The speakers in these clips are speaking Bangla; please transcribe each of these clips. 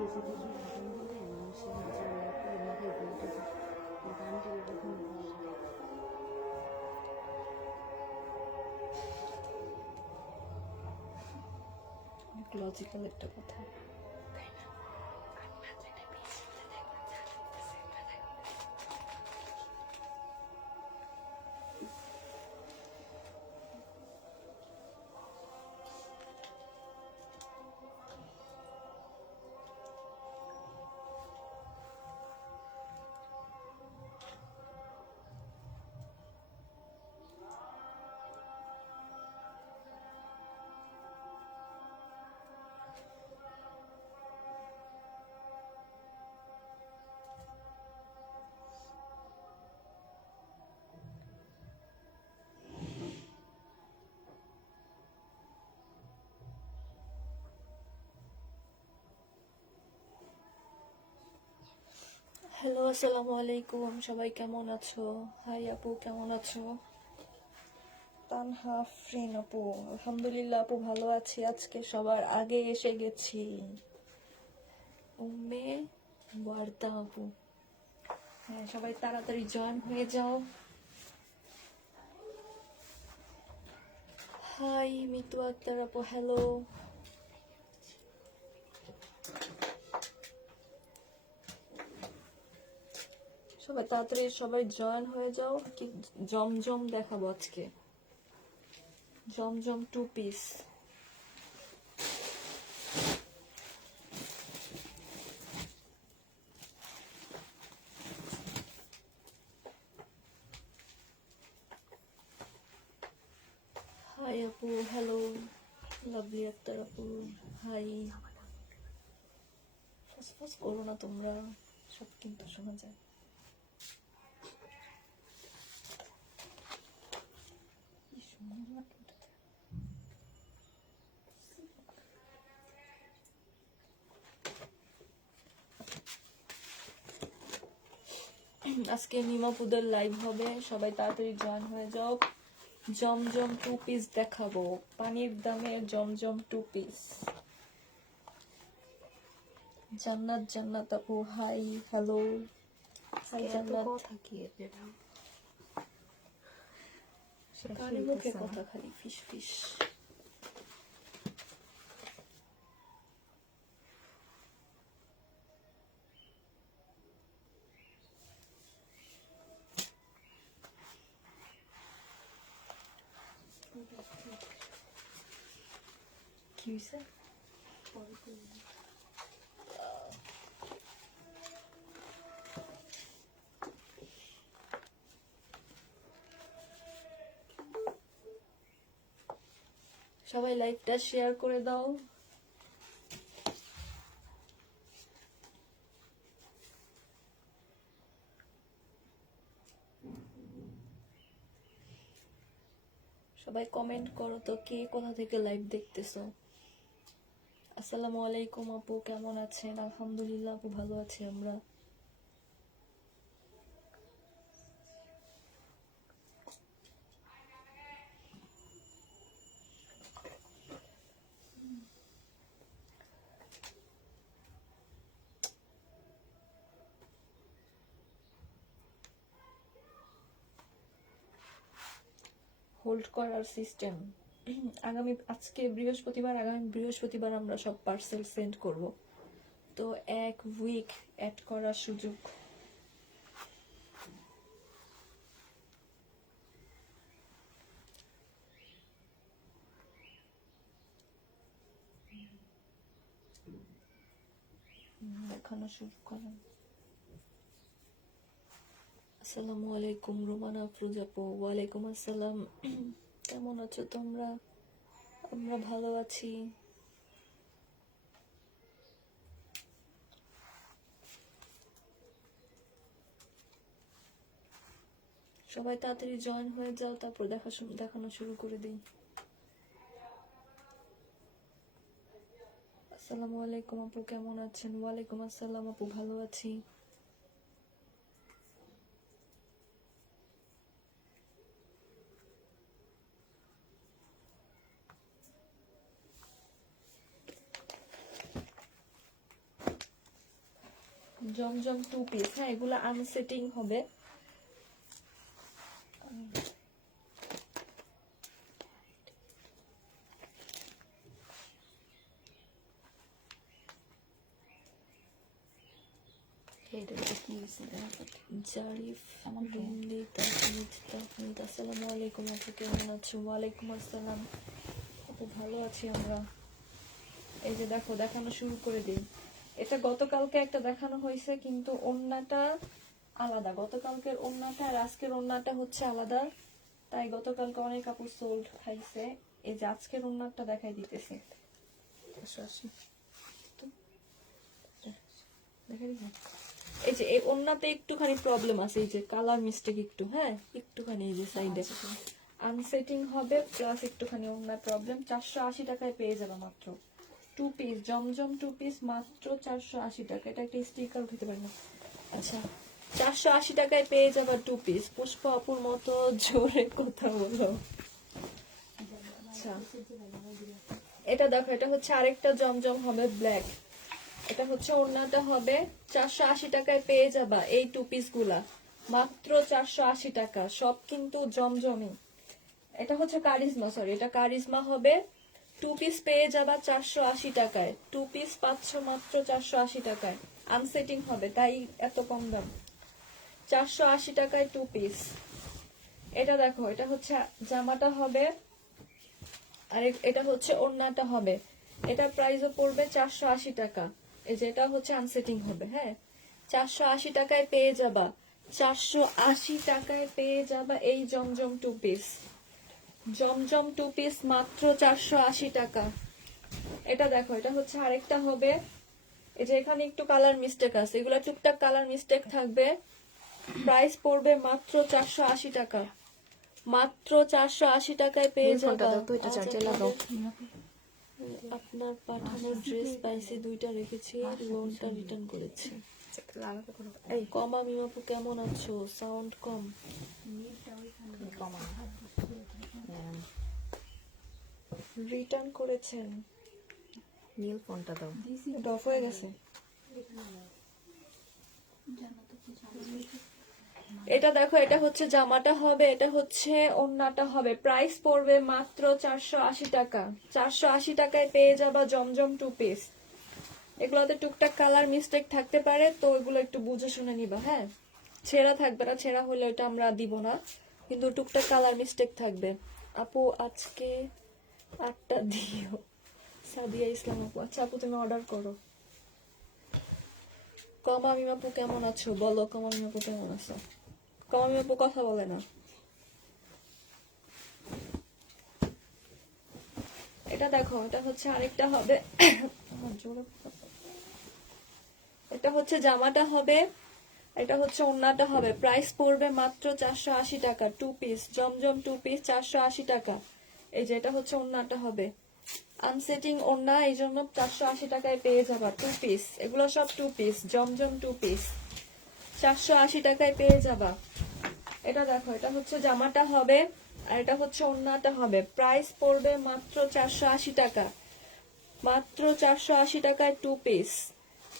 কিছু কিছু ঘটনা হলে মানুষের হচ্ছে পুরো মাথায় ঘুরে থাকে, কিন্তু আন্টির কখনো ঘুরে না। লজিক্যাল একটা কথা। হ্যালো, আসসালামু আলাইকুম, সবাই কেমন আছো? হাই আপু, কেমন আছো? তানহা ফ্রিন আপু, আলহামদুলিল্লাহ আপু ভালো আছি, আজকে সবার আগে এসে গেছি। উম্মে ওয়ার্দা আপু, হ্যাঁ সবাই তাড়াতাড়ি জয়েন হয়ে যাও। হাই মিতু আক্তার আপু, হ্যালো। সবাই তাড়াতাড়ি সবাই জয়েন হয়ে যাও। কি জমজম দেখাবো আজকে, জমজম 2 পিস। হাই আপু, হ্যালো। লাভলি আক্তার আপু, হাই। ফসফস করো না তোমরা, সব কিন্তু শোনা যায়। আজকে নিমাপুদের লাইভ হবে, সবাই তাড়াতাড়ি জয়েন হয়ে যাও। জমজম 2 পিস দেখাবো, পানির দামে জমজম 2 পিস। জান্নাত জান্নাত আপু, হাই হ্যালো। হাই জান্নাত। কথা কি এটা? কানে মুখে কথা খালি ফিস ফিস। কি হয়েছে? সবাই লাইভটা শেয়ার করে দাও। সবাই কমেন্ট করো তো, কে কোথা থেকে লাইভ দেখতেছো। আসসালামু আলাইকুম আপু, কেমন আছেন? আলহামদুলিল্লাহ আপু ভালো আছি আমরা। হোল্ড করার সিস্টেম আগামী আজকে বৃহস্পতিবার, আগামী বৃহস্পতিবার আমরা সব পার্সেল সেন্ড করব। তো 1 উইক অ্যাড করার সুযোগ। দেখানো শুরু করেন। আসসালামু আলাইকুম রুমানা আফরোজ আপু, ওয়ালাইকুম আসসালাম। কেমন আছো তোমরা? আমরা ভালো আছি। সবাই তাড়াতাড়ি জয়েন হয়ে যাও, তারপর দেখানো শুরু করে দিই। আসসালামু আলাইকুম আপু, কেমন আছেন? ওয়ালাইকুম আসসালাম আপু, ভালো আছি। জমজম 2 পিস। হ্যাঁ, এগুলো আনসেটিং হবে। জারিফ, রুমলি, তাহমিদ, আসসালামু আলাইকুম আপু, কেমন আছো? ওয়ালাইকুম আসসালাম আপু, ভালো আছি আমরা। এই যে দেখো, দেখানো শুরু করে দিই। এটা গতকালকে একটা দেখানো হয়েছে, কিন্তু ওড়নাটা আলাদা। গতকালকের ওড়নাটা আর আজকের ওড়নাটা হচ্ছে আলাদা, তাই গতকালকে অনেক কাপড় সোল্ড খাইছে। এই যে আজকের ওড়নাটা দেখাই দিতেছি। দেখাই দিবো। এই যে এই ওড়নাতে একটুখানি প্রবলেম আছে, এই যে কালার মিস্টেক একটু, হ্যাঁ একটুখানি, এই যে সাইডে আনসেটিং হবে, প্লাস একটুখানি ওড়নার প্রবলেম। 480 টাকায় পেয়ে যাবে মাত্র 2 পিস জমজম 2 পিস, মাত্র 480 টাকা। এটা একটা স্টিকার উঠাতে পারি না। আচ্ছা, 480 টাকায় পেয়ে যাবে 2 পিস। পুষ্পা আপুর মতো জোরে কথা বলো। আচ্ছা, এটা দেখো, এটা হচ্ছে আরেকটা জমজম হবে ব্ল্যাক। এটা হচ্ছে ওড়নাটা হবে 480 টাকায় পেয়ে যাবা এই 2 পিস গুলা, মাত্র 480 টাকা। সব কিন্তু জমজমই। এটা হচ্ছে কারিজমা, সরি এটা কারিজমা হবে। 2 পিস পেয়ে যাবা 480 টাকায়। 2 পিস পাচ্ছ মাত্র 480 টাকায়। আনসেটিং হবে, তাই এত কম দাম। 480 টাকায় 2 পিস। এটা দেখো, এটা হচ্ছে জামাটা হবে, আর এটা হচ্ছে ওড়নাটা হবে। এটা প্রাইসও পড়বে 480 টাকা। এই যে এটা হচ্ছে আনসেটিং হবে। হ্যাঁ, 480 টাকায় পেয়ে যাবা, 480 টাকায় পেয়ে যাবা এই জমজম 2 পিস। জমজম 2 পিস মাত্র 480 টাকা। এটা দেখো, এটা হচ্ছে আরেকটা হবে। এই যে এখানে একটু কালার মিস্টেক আছে, এগুলা টুকটাক কালার মিস্টেক থাকবে। প্রাইস পড়বে মাত্র 480 টাকা। মাত্র 480 টাকায় পেয়ে যাবা। আপনার পাঠানো ড্রেস পাইছি, 2টা রেখেছি, লোনটা রিটার্ন করেছি। এই কমা মিমাপু, কেমন আছো? সাউন্ড কম। রিটার্ন করেছেন। নীল ফোনটা দাও। অফ হয়ে গেছে। এটা দেখো, এটা হচ্ছে জামাটা হবে, এটা হচ্ছে ওড়নাটা হবে। প্রাইস পড়বে মাত্র 480 টাকা। 480 টাকায় পেয়ে যাবা জমজম 2 পিস। এগুলোতে টুকটাক কালার মিস্টেক থাকতে পারে, তো এগুলো একটু বুঝে শুনে নিবা। হ্যাঁ, ছেঁড়া থাকবে না, ছেঁড়া হলে ওটা আমরা দিব না, কিন্তু টুকটাক কালার মিস্টেক থাকবে। আপু আজকে 8টা দিও। সাদিয়া ইসলাম আপু, আচ্ছা আপু তুমি অর্ডার করো। কমা মিমাপু কেমন আছো বলো, কমা মিমাপু কেমন আছো? কমা মিমাপু কথা বলে না। এটা দেখো, এটা হচ্ছে আরেকটা হবে। এটা হচ্ছে জামাটা হবে, এটা হচ্ছে ওড়নাটা হবে। প্রাইস পড়বে মাত্র 480 টাকা। 2 পিস জমজম 2 পিস 480 টাকা। এই যে এটা হচ্ছে ওড়নাটা হবে, আনসেটিং ওড়না, এই জন্য 480 টাকায় পেয়ে যাবা 2 পিস। এগুলো সব 2 পিস জমজম 2 পিস, 480 টাকায় পেয়ে যাবা। এটা দেখো, এটা হচ্ছে জামাটা হবে, আর এটা হচ্ছে ওড়নাটা হবে। প্রাইস পড়বে মাত্র 480 টাকা। মাত্র 480 টাকায় 2 পিস।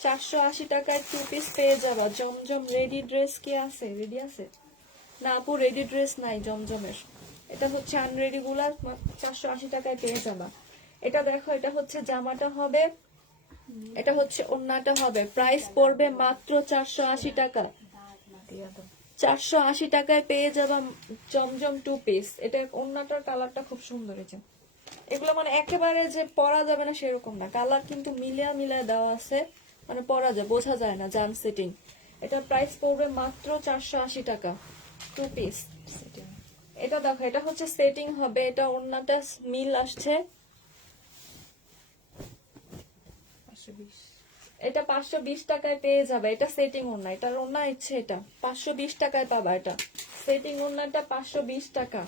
480 টাকায় 2 পিস পেয়ে যাবা জমজম। রেডি ড্রেস কি আছে? রেডি আছে না আপু? রেডি ড্রেস নাই জমজমের। এটা হচ্ছে আনরেডি গুলা, 480 টাকায় পেয়ে যাবা। এটা দেখো, এটা হচ্ছে জামাটা হবে, এটা হচ্ছে ওড়নাটা হবে। প্রাইস পড়বে মাত্র 480 টাকা। 480 টাকায় পেয়ে যাবা জমজম 2 পিস। এটা ওড়নাটার কালারটা খুব সুন্দর। এই যে এগুলো মানে একেবারে যে পরা যাবে না সেরকম না, কালার কিন্তু মিলিয়া মিলিয়া দেওয়া আছে, মানে পরা যায়, বোঝা যায় না জান সেটিং। এটা প্রাইস পড়বে মাত্র 480 টাকা 2 পিস। এটা দেখো, এটা হচ্ছে সেটিং হবে, এটা ওড়নাটা মিল আসছে। এটা 520 টাকায় পেয়ে যাবে। এটা সেটিং ওড়না, এটার ওড়না ইচ্ছে এটা 520 টাকায় পাবা। এটা সেটিং ওড়নাটা 520 টাকা।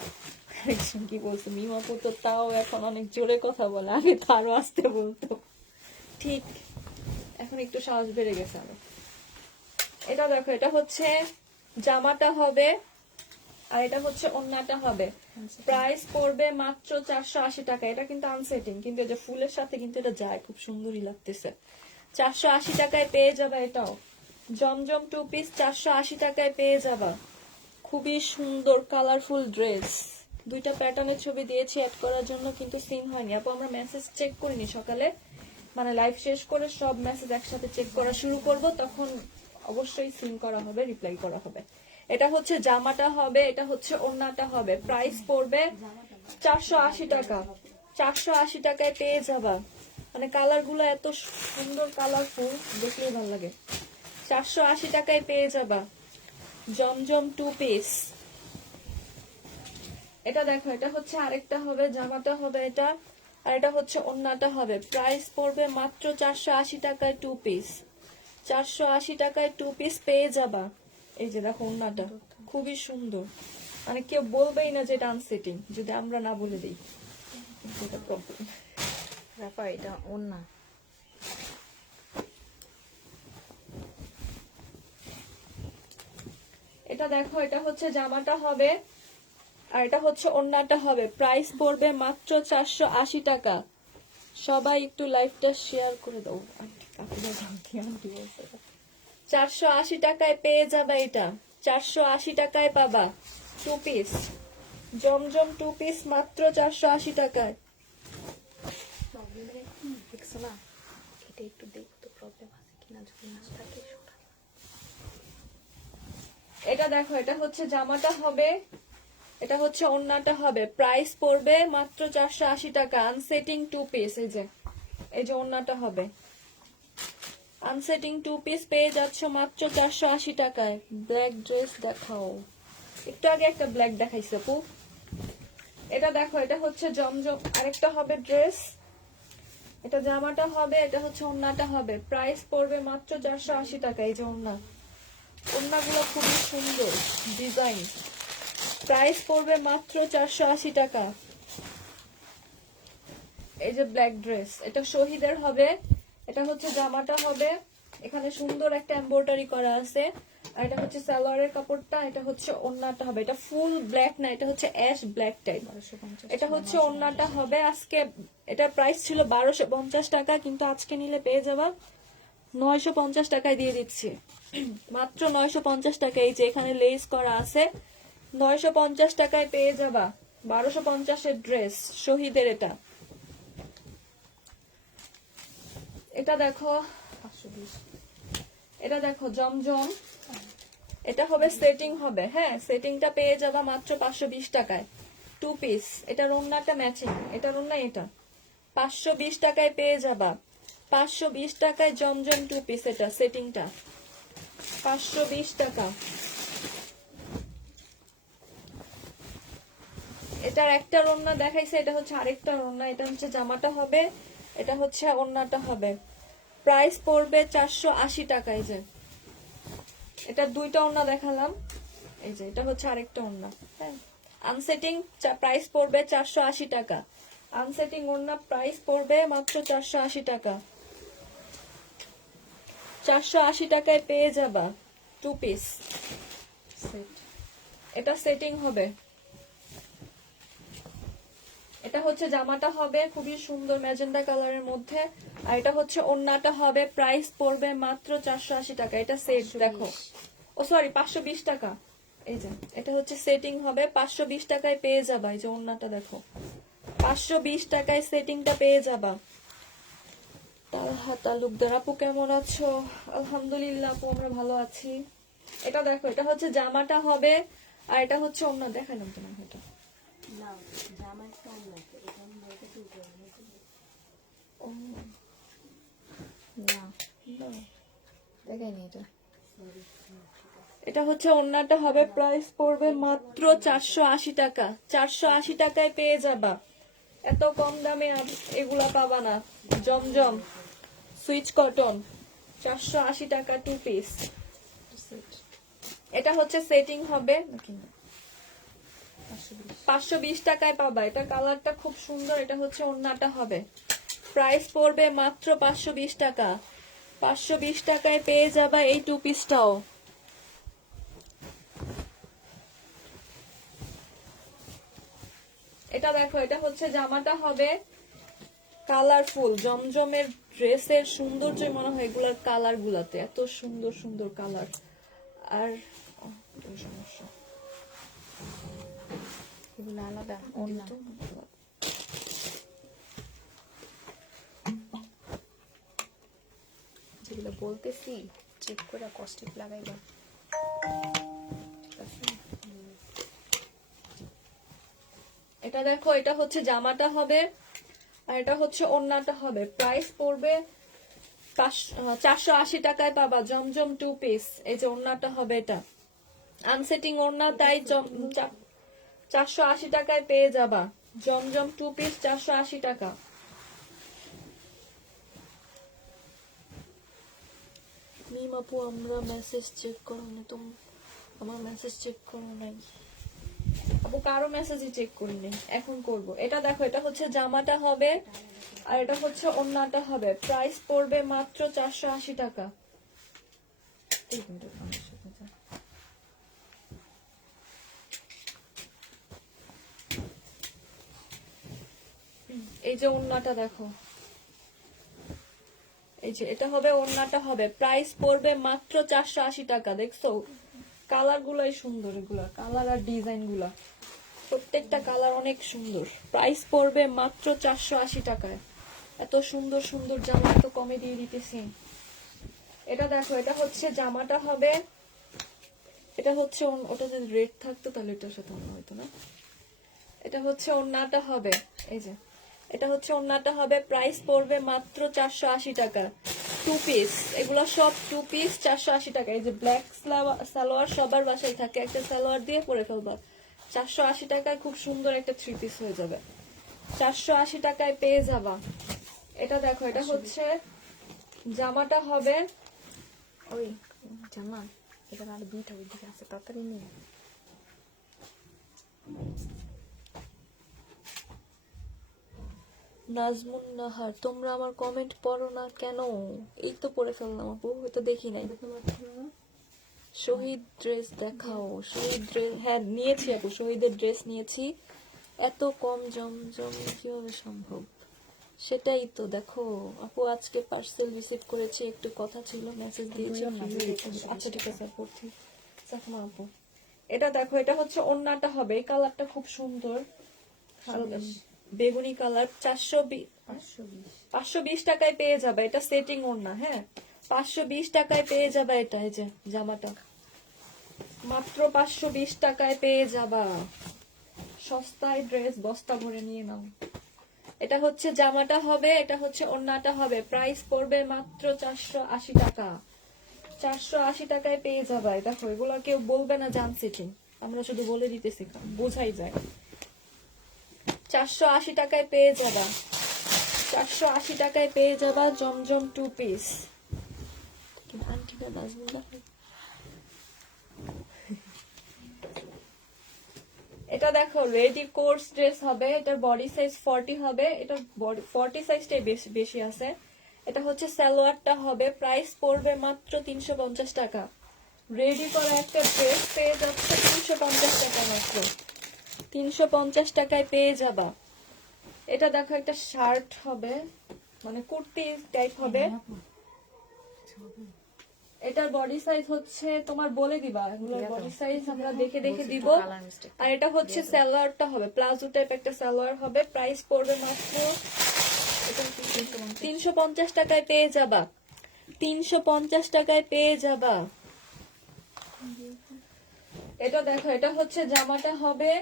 কি বলছো মিমাপু? তো তাও এখন অনেক জোরে কথা বলে, আগে তো আরো আসতে বলতো। ঠিক, এখন একটু সাহস বেড়ে গেছে আরো। এটা দেখো, এটা হচ্ছে জামাটা হবে, আর এটা হচ্ছে ওড়নাটা হবে। প্রাইস পড়বে মাত্র 480 টাকা। এটা কিন্তু আনসেটিং, কিন্তু এই যে ফুলের সাথে কিন্তু এটা যায়, খুব সুন্দরই লাগতেছে। 480 টাকায় পেয়ে যাবে এটাও। জমজম টু পিস 480 টাকায় পেয়ে যাবা। খুবই সুন্দর কালারফুল ড্রেস। দুইটা প্যাটার্নের ছবি দিয়েছি অ্যাড করার জন্য, কিন্তু সিন হয়নি আপু। আমরা মেসেজ চেক করিনি সকালে, মানে লাইভ শেষ করে সব মেসেজ একসাথে চেক করা শুরু করব, তখন অবশ্যই সিন করা হবে, রিপ্লাই করা হবে। এটা হচ্ছে জামাটা হবে, এটা হচ্ছে ওড়নাটা হবে। প্রাইস পড়বে 480 টাকা। 480 টাকায় পেয়ে যাবা। মানে কালার গুলো এত সুন্দর কালারফুল, দেখলেই ভালো লাগে। 480 টাকায় পেয়ে যাবা জমজম টু পিস। এটা দেখো, এটা হচ্ছে আরেকটা হবে, জামাটা হবে এটা, আর এটা হচ্ছে ওড়নাটা হবে। প্রাইস পড়বে মাত্র 480 টাকায় টু পিস। 480 টাকায় টু পিস পেয়ে যাবা। এই যে দেখো ওড়নাটা খুবই সুন্দর, মানে কেউ বলবেই না যে এটা আনসেটিং যদি আমরা না বলে দিই, এটা প্রবলেম। রাফা এটা ওন্না। এটা দেখো, এটা হচ্ছে জামাটা হবে, আর এটা হচ্ছে ওড়নাটা হবে। প্রাইস পড়বে মাত্র 480 টাকা। সবাই একটু লাইভটা শেয়ার করে দাও। 480 টাকায় পেয়ে যাবে এটা। 480 টাকায় পাবা টু পিস জমজম টু পিস মাত্র 480 টাকায়। দেখছো না, এটা একটু দেখো তো প্রবলেম আছে কিনা, যদি না থাকে সরা। এটা দেখো, এটা হচ্ছে জামাটা হবে, এটা হচ্ছে ওড়নাটা হবে। প্রাইস পড়বে মাত্র 480 টাকা। আনসেটিং টু পিস। এই যে ওড়নাটা হবে, আনসেটিং টু পিস পেয়ে যাচ্ছ মাত্র 480 টাকায়। ব্ল্যাক ড্রেস দেখাও, একটু আগে একটা ব্ল্যাক দেখাইছে আপু। এটা দেখো, এটা হচ্ছে জমজম, আরেকটা হবে ড্রেস। এটা জামাটা হবে, এটা হচ্ছে ওড়নাটা হবে। প্রাইস পড়বে মাত্র 480 টাকা। এই যে ওড়না, ওড়নাগুলো খুবই সুন্দর ডিজাইন। প্রাইস পড়বে মাত্র 480 টাকা। এই যে ব্ল্যাক ড্রেস, এটা শহীদের হবে, এটা হচ্ছে জামাটা হবে। এখানে সুন্দর একটা এমব্রয়ডারি করা আছে, আর এটা হচ্ছে সালোয়ারের কাপড়টা, এটা হচ্ছে ওড়নাটা হবে। এটা ফুল ব্ল্যাক না, এটা হচ্ছে অ্যাশ ব্ল্যাক টাইপ। এটা হচ্ছে ওড়নাটা হবে। আজকে এটা প্রাইস ছিল 1250 টাকা, কিন্তু আজকে নিলে পেয়ে যাবা 950 টাকায় দিয়ে দিচ্ছি। মাত্র 950 টাকা। এই যে এখানে লেস করা আছে, 950 টাকায় পেয়ে যাবা। 1250-এর ড্রেস শহীদের। এটা দেখো, 520। এটা দেখো জমজম, এটা হবে সেটিং হবে। হ্যাঁ, সেটিংটা পেয়ে যাবা মাত্র 520 টাকায় টু পিস। এটা ওড়নাটা ম্যাচিং, এটা ওড়না, এটা 520 টাকায় পেয়ে যাবা। 520 টাকায় জমজম টু পিস, এটা সেটিংটা 520 টাকা। এটার একটা ওড়না দেখাইছে, এটা হচ্ছে আরেকটা ওড়না। এটা হচ্ছে জামাটা হবে, এটা হচ্ছে ওড়নাটা হবে। প্রাইস পড়বে 480 টাকা। এই যে এটা দুইটা ওড়না দেখালাম, এই যে এটা হচ্ছে আরেকটা ওড়না। হ্যাঁ, আনসেটিং প্রাইস পড়বে 480 টাকা। আনসেটিং ওড়না প্রাইস পড়বে মাত্র 480 টাকা। 480 টাকায় পেয়ে যাবা টু পিস সেট। এটা সেটিং হবে, এটা হচ্ছে জামাটা হবে খুবই সুন্দর ম্যাজেন্ডা কালারের মধ্যে, আর এটা হচ্ছে ওড়নাটা হবে। প্রাইস পড়বে মাত্র 480 টাকা। এটা সেট দেখো, ও সরি 520 টাকা। এই যে এটা হচ্ছে সেটিং হবে, 520 টাকায় পেয়ে যাবা। এই যে ওড়নাটা দেখো, 520 টাকায় সেটিংটা পেয়ে যাবা। তালহা তালুকদার আপু কেমন আছো? আলহামদুলিল্লাহ আপু, আমরা ভালো আছি। এটা দেখো, এটা হচ্ছে জামাটা হবে, আর এটা হচ্ছে ওড়না। দেখালাম তোমার এটা না দেখাইনি এটা। এটা হচ্ছে ওড়নাটা হবে। প্রাইস পড়বে মাত্র 480 টাকা। 480 টাকায় পেয়ে যাবা। এত কম দামে এগুলা পাবা না। জমজম সুইচ কটন 480 টাকা টু পিস। এটা হচ্ছে সেটিং হবে, 520 টাকায় পাবা। এটা কালারটা খুব সুন্দর। এটা হচ্ছে ওড়নাটা হবে। প্রাইস পড়বে মাত্র 520 টাকা। 520 টাকায় পেয়ে যাবা এই টু পিসটাও। এটা দেখো, এটা হচ্ছে জামাটা হবে কালারফুল জমজমের ড্রেসের সৌন্দর্য মনে হয় এগুলার কালার গুলাতে, এত সুন্দর সুন্দর কালার। আর এটাও সমস্যা, এগুলো আলাদা অন্য দিলাম। তো যেগুলো বলতেছি চেক করে কস্টিপ লাগাইবা। ঠিক আছে? এটা দেখো, এটা হচ্ছে জামাটা হবে আর এটা হচ্ছে ওড়নাটা হবে। প্রাইস পড়বে 480 টাকায় পাবা জমজম 2 পিস। এই যে ওড়নাটা হবে, এটা আনসেটিং ওড়না, তাই 480 টাকায় পেয়ে যাবা জমজম 2 পিস 480 টাকা। মিম আপু আমরা মেসেজ চেক করো না, আমার মেসেজ চেক করো নাই আপু, কারো মেসেজই চেক করি নাই, এখন করব। এটা দেখো, এটা হচ্ছে জামাটা হবে আর এটা হচ্ছে ওড়নাটা হবে। প্রাইস পড়বে মাত্র 480 টাকা। এই যে ওড়নাটা দেখো, এই যে এটা হবে ওড়নাটা হবে। প্রাইস পড়বে মাত্র 480 টাকা। দেখছো কালার গুলাই সুন্দর, এগুলা কালার আর ডিজাইন গুলা প্রত্যেকটা কালার অনেক সুন্দর। প্রাইস পড়বে মাত্র 480 টাকায়। এত সুন্দর সুন্দর জামা এত কমে দিয়ে দিতেছি। এটা দেখো, এটা হচ্ছে জামাটা হবে, এটা হচ্ছে ওটা যদি রেড থাকতো তাহলে এটার সাথে অন্য হতো না। এটা হচ্ছে ওড়নাটা হবে, এই যে এটা হচ্ছে ওড়নাটা হবে। প্রাইস পড়বে মাত্র 480 টাকা। 2 পিস, এগুলো সব 2 পিস 480 টাকা। এই যে ব্ল্যাক সালোয়ার সবার বাসায় থাকে, একটা সালোয়ার দিয়ে পরে ফেলবা। 480 টাকায় খুব সুন্দর একটা 3 পিস হয়ে যাবে। 480 টাকায় পেয়ে যাবা। এটা দেখো, এটা হচ্ছে জামাটা হবে। ওই জামা এটা আর দুইটা ওই দিকে আছে, তাড়াতাড়ি নিয়ে। নাজমুন নাহার, তোমরা আমার কমেন্ট পড়ো না কেন? এই তো পড়ে ফেললাম আপু, হয়তো দেখি নাই। শহীদ ড্রেস দেখাও। শহীদ ড্রেস, হ্যাঁ নিয়েছি আপু, শহীদের ড্রেস নিয়েছি। এত কম জমজম কিভাবে সম্ভব? সেটাই তো দেখো আপু, আজকে পার্সেল রিসিভ করেছি, একটু কথা ছিল, মেসেজ দিয়েছি। আচ্ছা ঠিক আছে পড়ছি। সাকমা আপু, এটা দেখো, এটা হচ্ছে ওড়নাটা হবে। এই কালারটা খুব সুন্দর, বেগুনি কালার। 520 টাকায় পেয়ে যাবে। এটা সেটিং ওড়না, হ্যাঁ 520 টাকায় পেয়ে যাবে এটা। এই যে জামাটা মাত্র 520 টাকায় পেয়ে যাবা। সস্তায় ড্রেস বস্তা ভরে নিয়ে নাও। এটা হচ্ছে জামাটা হবে, এটা হচ্ছে ওড়নাটা হবে। প্রাইস পড়বে মাত্র 480 টাকা। 480 টাকায় পেয়ে যাবা। দেখো এগুলো কেউ বলবে না জান সেটিং, আমরা শুধু বলে দিতেছি, বোঝাই যায়। 480 টাকায় পেয়ে যাবা। 480 টাকায় পেয়ে যাবা জমজম 2 পিস। এটা দেখো, রেডি কোর্স ড্রেস হবে। এটার বডি সাইজ 40 হবে। এটা 40 সাইজটাই বেশি আছে। এটা হচ্ছে সালোয়ারটা হবে। প্রাইস পড়বে মাত্র 350 টাকা। রেডি করা একটা ড্রেস পেয়ে যাচ্ছে 350 টাকা মাত্র। 350 টাকায় পেয়ে যাবা। এটা দেখো, একটা শার্ট হবে, মানে কুর্তি টাইপ হবে। এটার বডি সাইজ হচ্ছে তোমার বলে দিবা, এগুলোর বডি সাইজ আমরা দেখে দেখে দিব। আর এটা হচ্ছে সালোয়ারটা হবে, প্লাজো টাইপ একটা সালোয়ার হবে। প্রাইস পড়বে মাত্র 350 টাকায় পেয়ে যাবা। 350 টাকায় পেয়ে যাবা। এটা দেখো, এটা হচ্ছে জামাটা হবে,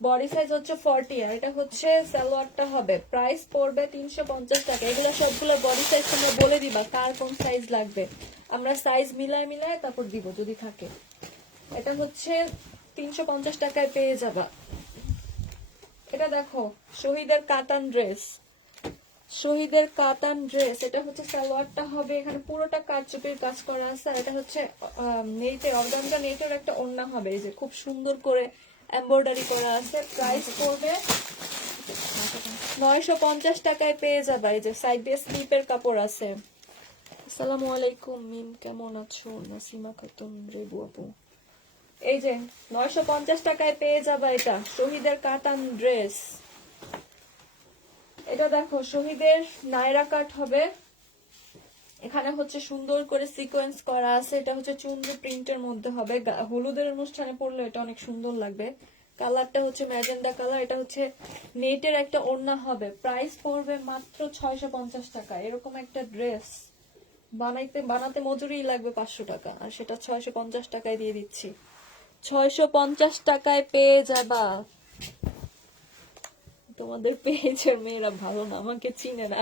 বডি সাইজ হচ্ছে 40 আর এটা হচ্ছে সালোয়ারটা হবে। প্রাইস পড়বে 350 টাকা। এগুলো সবগুলো বডি সাইজ তোমরা বলে দিবা কার কোন সাইজ লাগবে, আমরা সাইজ মিলায় তারপর দিব যদি থাকে। এটা হচ্ছে 350 টাকায় পেয়ে যাবা। এটা দেখো, শহীদের কাতান ড্রেস, শহীদের কাতান ড্রেস। এটা হচ্ছে সালোয়ারটা হবে, এখানে পুরোটা কারচুপির কাজ করা আছে। আর এটা হচ্ছে নেটে, অর্গানজা নেটের একটা ওড়না হবে, এই যে খুব সুন্দর করে এমব্রয়ডারি করা আছে। প্রাইস পড়বে 950 টাকায় পেয়ে যাবে। এই যে সাইড দিয়ে স্লিপের কাপড় আছে। আসসালামু আলাইকুম মিম, কেমন আছো? নাসিমা খাতুন রেবু আপু, এই যে 950 টাকায় পেয়ে যাবে এটা শহীদের কাতান ড্রেস। এটা দেখো, শহীদের নায়রা কাট হবে, এখানে হচ্ছে সুন্দর করে সিকোয়েন্স করা আছে, এটা হচ্ছে চুনরি প্রিন্টের মধ্যে হবে, হলুদের অনুষ্ঠানে পরলে এটা অনেক সুন্দর লাগবে। কালারটা হচ্ছে ম্যাজেন্ডা কালার, এটা হচ্ছে নেটের একটা ওড়না হবে, প্রাইস পড়বে মাত্র 650 টাকা। এরকম একটা ড্রেস বানাতে মজুরি লাগবে 500 টাকা, আর সেটা 650 টাকায় দিয়ে দিচ্ছি। 650 টাকায় পেয়ে যাবা। তোমাদের পেজের মেয়েরা ভালো না, আমাকে চিনে না।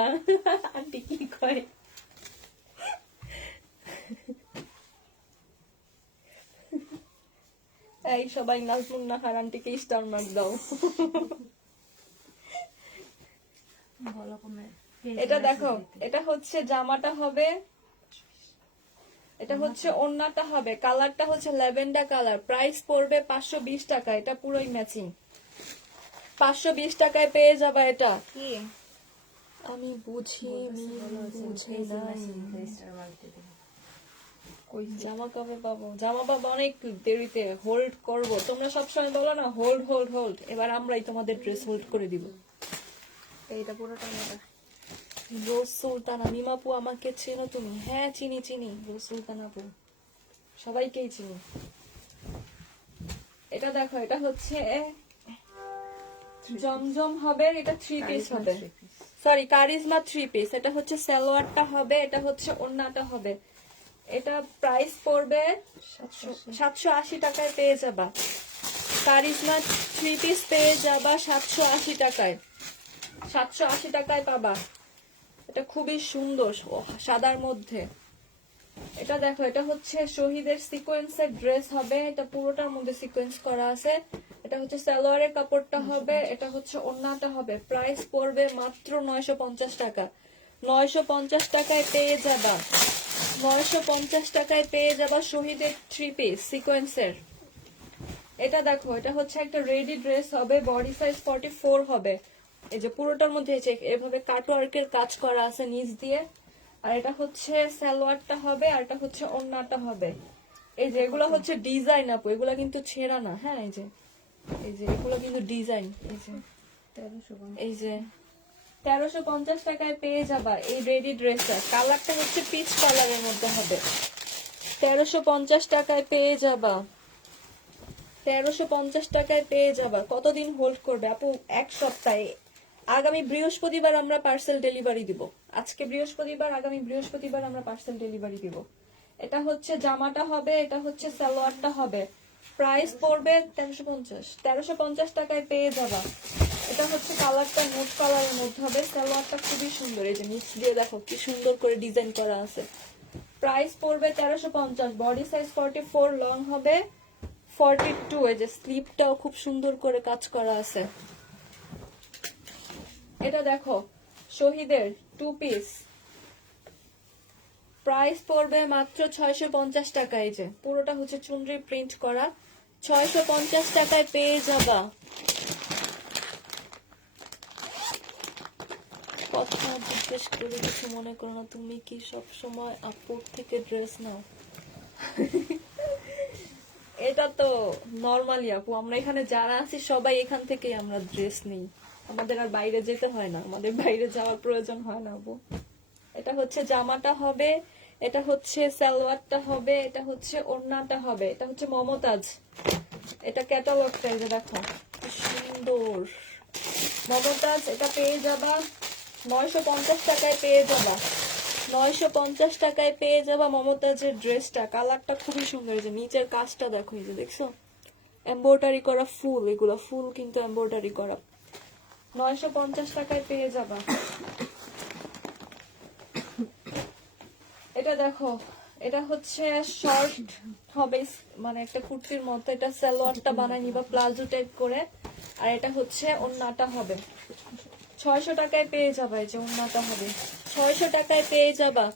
আন্টি কি কয়, এই সবাই নাজমুন নাহার আন্টিকে স্টার মার্ক দাও। ভালো কমে এটা দেখো, এটা হচ্ছে জামাটা হবে, এটা হচ্ছে ওড়নাটা হবে, কালারটা হচ্ছে ল্যাভেন্ডার কালার, প্রাইস পড়বে 520 টাকা। এটা পুরোই ম্যাচিং, 520 টাকায় পেয়ে যাবা এটা। কি আমি বুঝি জামা কবে পাবো, জামা পাবো অনেক দেরিতে, হোল্ড করব। তোমরা সবসময় বলো না হোল্ড হোল্ড হোল্ড, এবার আমরাই তোমাদের ড্রেস হোল্ড করে দিব। এইটা পুরোটা নেবা? রোজ সুলতানা, মিমাপু আমাকে চেনো তুমি? হ্যাঁ চিনি চিনি, রোজ সুলতানা আপু, সবাইকেই চিনি। এটা দেখো, এটা হচ্ছে জমজম হবে, এটা 3 পিস হবে, সরি কারিজমা 3 পিস। এটা হচ্ছে সালোয়ারটা হবে, এটা হচ্ছে ওড়নাটা হবে। এটা প্রাইস পড়বে 780 টাকায় পেয়ে যাবা। কারিজমা 3 পিস পেয়ে যাবা 780 টাকায়, 780 টাকায় পাবা। এটা খুবই সুন্দর, সাদার মধ্যে। এটা দেখো, এটা হচ্ছে শহীদের সিকোয়েন্সের ড্রেস হবে, এটা পুরোটার মধ্যে সিকোয়েন্স করা আছে। এটা হচ্ছে সালোয়ারের কাপড়টা হবে, এটা হচ্ছে ওড়নাটা হবে, প্রাইস পড়বে মাত্র 950 টাকা। 950 টাকায় পেয়ে যাবা, 950 টাকায় পেয়ে যাবা শহীদের 3 পিস সিকোয়েন্সের। এটা দেখো, এটা হচ্ছে একটা রেডি ড্রেস হবে, বডি সাইজ 44 হবে। এই যে পুরোটার মধ্যে এভাবে কাটওয়ার্কের কাজ করা আছে নিচ দিয়ে, আর এটা হচ্ছে সালোয়ারটা হবে, আর এটা হচ্ছে ওড়নাটা হবে। এই যে এগুলো হচ্ছে ডিজাইন আপু, এগুলো কিন্তু ছেঁড়া না। হ্যাঁ এই যে এগুলো কিন্তু ডিজাইন। এই যে 1350 টাকায় পেয়ে যাবা এই রেডি ড্রেসটা। কালারটা হচ্ছে পিচ কালারের মধ্যে হবে, 1350 টাকায় পেয়ে যাবা। 1350 টাকায় পেয়ে যাবা। কতদিন হোল্ড করবে আপু? 1 সপ্তাহে। আগামী বৃহস্পতিবার আমরা পার্সেল ডেলিভারি দিব। আজকে বৃহস্পতিবার, আগামী বৃহস্পতিবার আমরা পার্সেল ডেলিভারি দিব। এটা হচ্ছে জামাটা হবে, এটা হচ্ছে সালোয়ারটা হবে, প্রাইস পড়বে 1350 টাকায় পেয়ে যাবা। এটা হচ্ছে কালারটা নুট কালারের মধ্যে হবে, সালোয়ারটা খুবই সুন্দর। এই যে নিচ দিয়ে দেখো কি সুন্দর করে ডিজাইন করা আছে। প্রাইস পড়বে 1350। বডি সাইজ 44, লং হবে 42। এই যে স্লিপটাও খুব সুন্দর করে কাজ করা আছে। এটা দেখো, শহীদের 2 পিস, প্রাইস পড়বে মাত্র 650 টাকা। এই যে পুরোটা হচ্ছে চুনরি প্রিন্ট করা, 650 টাকায় পেয়ে যাবা। কথা জিজ্ঞেস করে কিছু মনে করো না, তুমি কি সব সময় আপুর থেকে ড্রেস নাও? এটা তো নরমালি আপু, আমরা এখানে যারা আছি সবাই এখান থেকেই আমরা ড্রেস নিই, আমাদের আর বাইরে যেতে হয় না, আমাদের বাইরে যাওয়ার প্রয়োজন হয় না আপু। এটা হচ্ছে জামাটা হবে, এটা হচ্ছে সালোয়ারটা হবে, এটা হচ্ছে ওড়নাটা হবে, এটা হচ্ছে মমতাজ। এটা ক্যাটালগটা এই যে দেখো কি সুন্দর মমতাজ। এটা পেয়ে যাবা 950 টাকায় পেয়ে যাবা, 950 টাকায় পেয়ে যাবা মমতাজের ড্রেসটা। কালারটা খুবই সুন্দর। এই যে নিচের কাজটা দেখো, এই যে দেখছো এমব্রয়ডারি করা ফুল, এগুলো ফুল কিন্তু এমব্রয়ডারি করা। 950 টাকায় পেয়ে যাবা। এটা দেখো, এটা হচ্ছে শর্ট হবে, মানে একটা কুর্তির মতো। এটা সালোয়ারটা বানাই নিবা প্লাজো টাইপ করে, আর এটা হচ্ছে ওড়নাটা হবে। 600 টাকায় পেয়ে যাবা। এই যে ওড়নাটা হবে 600 টাকায় পেয়ে যাবা।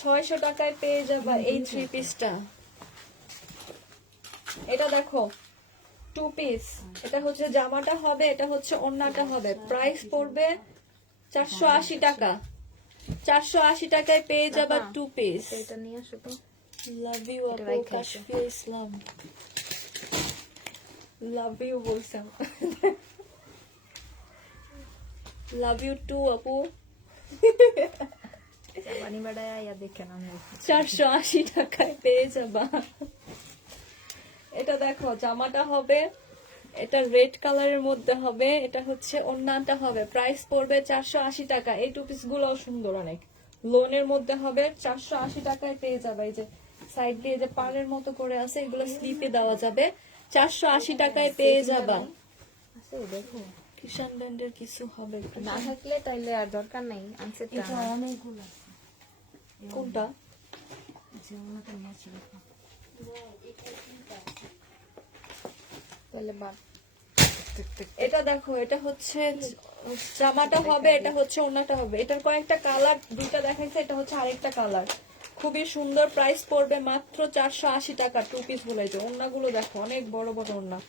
600 টাকায় পেয়ে যাবা এই 3 পিসটা। এটা দেখো 2 পিস, এটা হচ্ছে জামাটা হবে, এটা হচ্ছে ওড়নাটা হবে, প্রাইস পড়বে 480 টাকা। 480 টাকায় পেয়ে যাবা 2 পিস। এটা নিয়ে আসো তো। লাভ ইউ আপু কাশফিয়া ইসলাম, লাভ ইউ বলছেন। লাভ ইউ টু আপু। বানি বাড়ায় আয়া দেখেন আমি 480 টাকায় পেয়ে যাবা। এটা দেখো জামাটা হবে, এটা রেড কালারের মধ্যে হবে, এটা হচ্ছে ওড়নাটা হবে, প্রাইস পড়বে 480 টাকা। এই টু পিস গুলোও সুন্দর অনেক, লোনের মধ্যে হবে, 480 টাকায় পেয়ে যাবে। এই যে সাইড দিয়ে যে পাড়ের মতো করে আছে, এগুলো স্লিপে দেওয়া যাবে, 480 টাকায় পেয়ে যাবা। আছে দেখো। কিষান ব্র্যান্ডের কিছু হবে একটু। না থাকলে তাইলে আর দরকার নাই, আনসেট এটা অনেকগুলো আছে। কোনটা? যে ওনাটা ম্যাচ রাখা। তাহলে বাদ। এটা দেখো, এটা হচ্ছে জামাটা হবে, এটা হচ্ছে ওড়নাটা হবে। এটার কয়েকটা কালার, দুইটা দেখাইছে, এটা হচ্ছে আরেকটা কালার, খুবই সুন্দর। প্রাইস পড়বে মাত্র 480 টাকা। টু পিস গুলো, এই যে ওড়নাগুলো দেখো, অনেক বড় বড় ওড়না,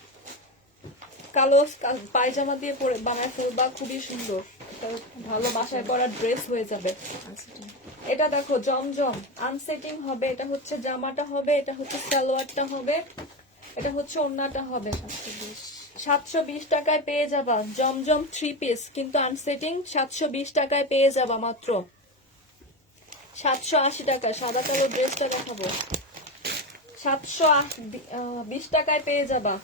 কালো পায়জামা দিয়ে পরে বানায় ফেলবা, খুবই সুন্দর। এটা ভালো বাসায় পরার ড্রেস হয়ে যাবে। আনসেটিং। এটা দেখো জমজম আনসেটিং হবে, এটা হচ্ছে জামাটা হবে, এটা হচ্ছে সালোয়ারটা হবে, এটা হচ্ছে ওড়নাটা হবে। 720 টাকায় পেয়ে যাবা জমজম থ্রি পিস, কিন্তু আনসেটিং 720 টাকায় পেয়ে যাবা মাত্র। 780 টাকা। সাদা কালো ড্রেসটা দেখাবো, 720 টাকায় পেয়ে যাবা।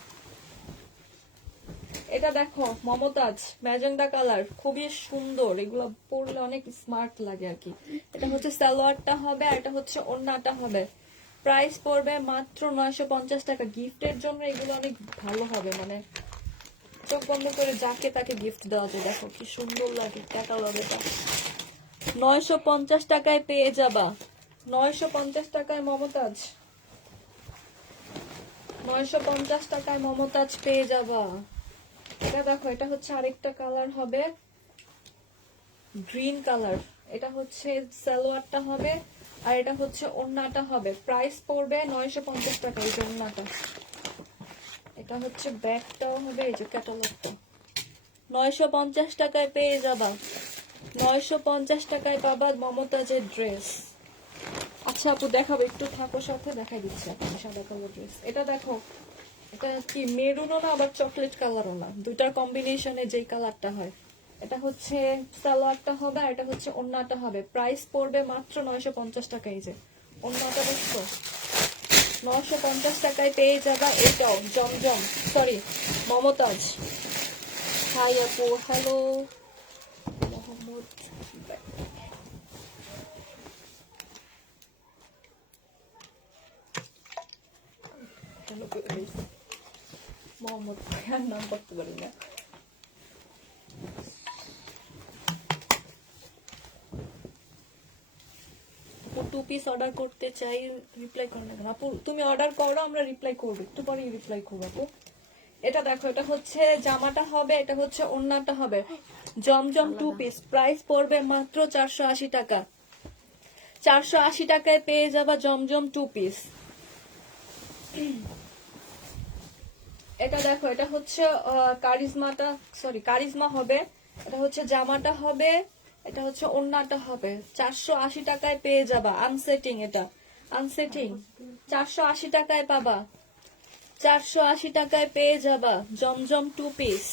এটা দেখো মমতাজ ম্যাজেন্ডা কালার, খুবই সুন্দর, এগুলো পরলে অনেক স্মার্ট লাগে আর কি। এটা হচ্ছে সালোয়ারটা হবে, আর এটা হচ্ছে ওড়নাটা হবে। প্রাইস পড়বে মাত্র 950 টাকা। গিফটের জন্য এগুলো অনেক ভালো হবে, মানে চোখ বন্ধ করে যাকে তাকে গিফট দেওয়া যায়। দেখো কি সুন্দর লাগে ক্যাটালগ এটা। 950 টাকায় পেয়ে যাবা, 950 টাকায় মমতাজ, 950 টাকায় মমতাজ পেয়ে যাবা। এটা দেখো, এটা হচ্ছে আরেকটা কালার হবে, গ্রিন কালার। এটা হচ্ছে সালোয়ারটা হবে, আর এটা হচ্ছে ওড়নাটা হবে। প্রাইস পড়বে 950 টাকা। এই যে ওড়নাটা, এটা হচ্ছে ব্যাগটাও হবে, এই যে ক্যাটালগটা। 950 টাকায় পেয়ে যাবা, 950 টাকায় পাবা মমতাজের ড্রেস। আচ্ছা আপু দেখাবো, একটু থাকো সাথে, দেখাই দিচ্ছি আপনাকে সাদা কালো ড্রেস। এটা দেখো, এটা কি মেরুনও না আবার চকলেট কালারও না, দুইটার কম্বিনেশনে যেই কালারটা হয়। এটা হচ্ছে সালোয়ারটা হবে, আর এটা হচ্ছে ওড়নাটা হবে। প্রাইস পড়বে মাত্র 950 টাকা। এই যে ওড়নাটা দেখছো, 950 টাকায় পেয়ে যাবা। এটাও জমজম, সরি মমতাজ। হাই আপু, হ্যালো মোহাম্মদ। মোহাম্মদ ভাইয়ার নাম করতে পারি না। টু পিস অর্ডার করতে চাই, রিপ্লাই করো না কেন আপু? তুমি অর্ডার করো, আমরা রিপ্লাই করবো, একটু পরেই রিপ্লাই করবো আপু। এটা দেখো, এটা হচ্ছে জামাটা হবে, এটা হচ্ছে ওড়নাটা হবে, জমজম টু পিস। প্রাইস পড়বে মাত্র 480 টাকা। 480 টাকায় পেয়ে যাবা জমজম টু পিস। এটা দেখো, এটা হচ্ছে কারিজমাটা, সরি কারিজমা হবে, এটা হচ্ছে জামাটা হবে, এটা হচ্ছে ওড়নাটা হবে। 480 টাকায় পেয়ে যাবা। আনসেটিং, এটা আনসেটিং, 480 টাকায় পাবা, 480 টাকায় পেয়ে যাবা জমজম টু পিস।